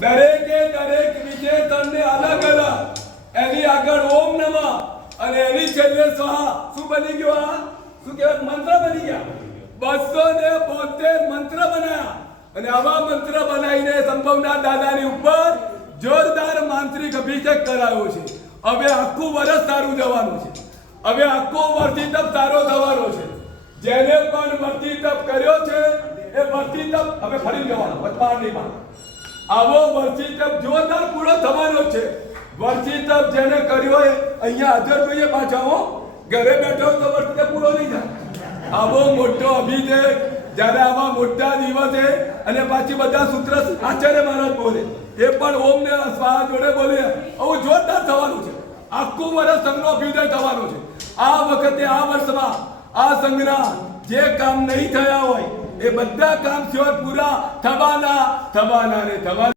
દરેકે દરેક વિજેતરને અલગ અલગ એની આગળ ઓમ નમઃ અને એની છેલ્લે સ્વાહા શું બની ગયો? આ શું કહેવાય? મંત્ર બની ગયા. 272 મંત્ર બનાયા અને આવા મંત્ર બનાવીને સંભવના દાદાની ઉપર જોરદાર માંત્રિક અભિષેક કરાયો છે. હવે આખું વર્ષ સારું જવાનું છે. હવે આખો વર્તી તપ સારો થવાનો છે. જેને પણ વર્તી તપ કર્યો છે એ વર્તી તપ હવે ફરી જવાનો વતપાર નહીં પાડો. આવો વર્તી તપ જોરદાર પૂરો થવાનો છે. વર્તી તપ જેને કર્યો એ અહીંયા હાજર જોઈએ પાછા હો. ઘરે બેઠો તો વર્તી તપ પૂરો નહીં થાય. આવો મોટો અભિષેક જ્યારે આવા મોટા દિવસે અને પાછી બધા સૂત્ર આચાર્ય મહારાજ બોલે એ પણ ઓમ ને સ્વાહા જોડે બોલે આવું જોરદાર થવાનું છે. આખું વર્ષ સંઘનો અભ્યુદય થવાનો છે. આ વખતે આ વર્ષમાં આ સંઘના જે કામ નહીં થયા હોય એ બધા કામ પૂરા થવાના ને થવાના.